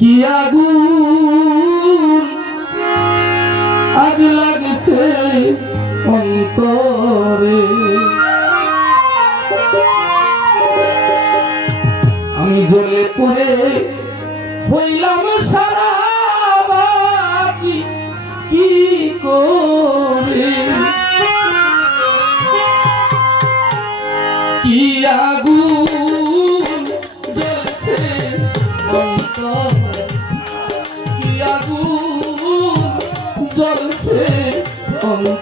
কি আগুন? আজ লাগছে অন্তরে। আমি জ্বলে পড়ে হইলাম সারা কি করে? কি আগুন?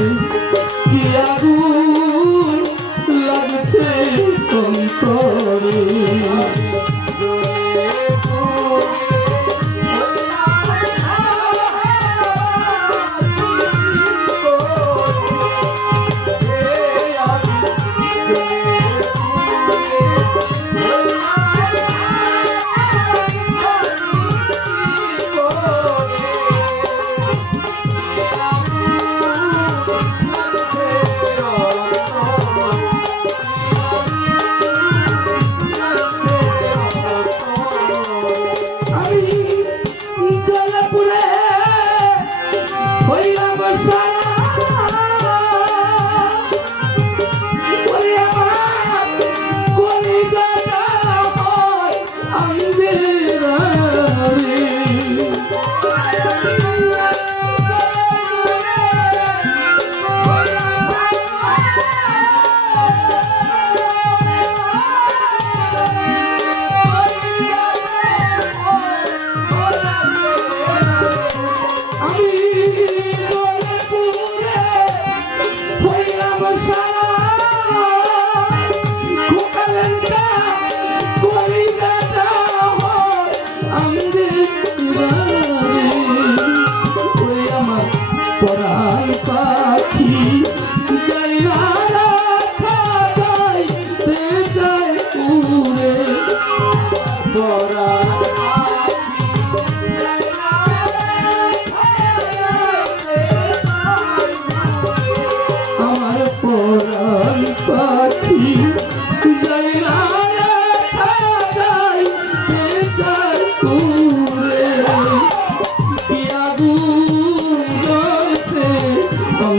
অন্তরে পাখি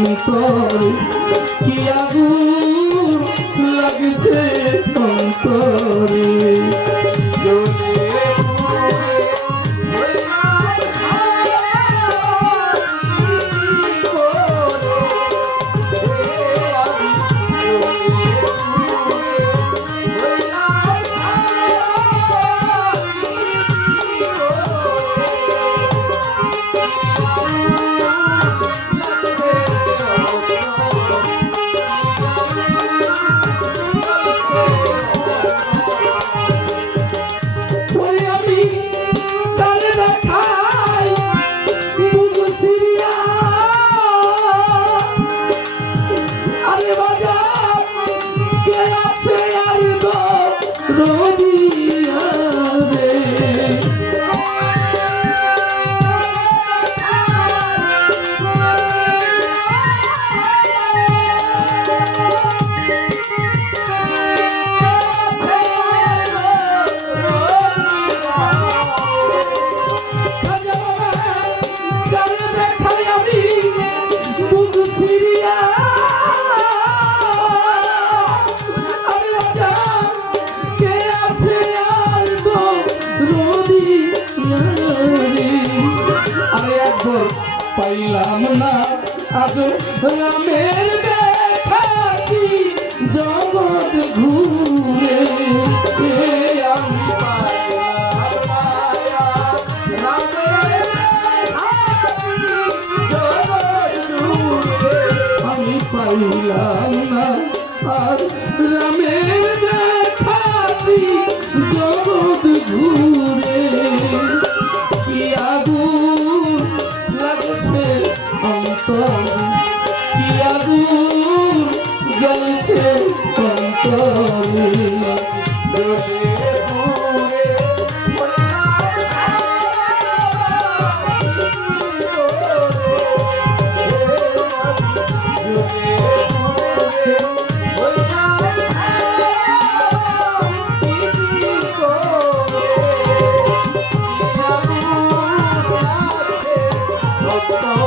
অন্তর কি আগুন লাগছে অন্তরে? রবিয়া পাইলাম না। আজ রামের দেখা কি জগৎ ঘুরে আমি পাইলাম না। আর রামের দেখাতি জগৎ ঘুরে। আমার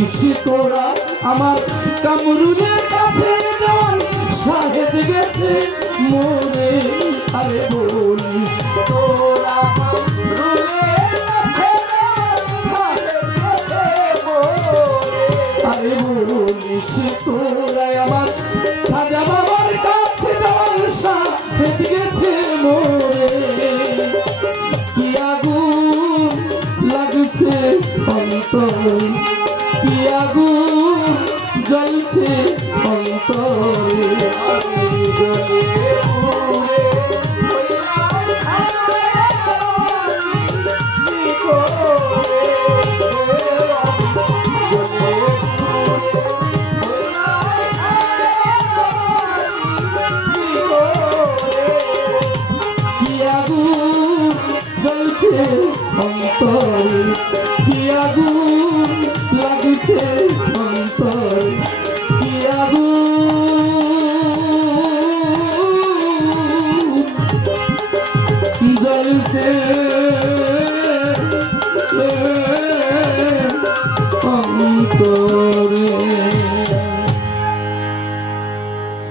বলিস তোরা আমার কামরুলের কাছে শাহেদ গেছে মরে আরে বলিস তোরা আরে বলিস তোরা আমার সাজা বাবার কাছে যাওয়ার, শাহেদ গেছে মরে কি আগুন লাগছে অন্তর? কি আগুন জ্বলছে অন্তরে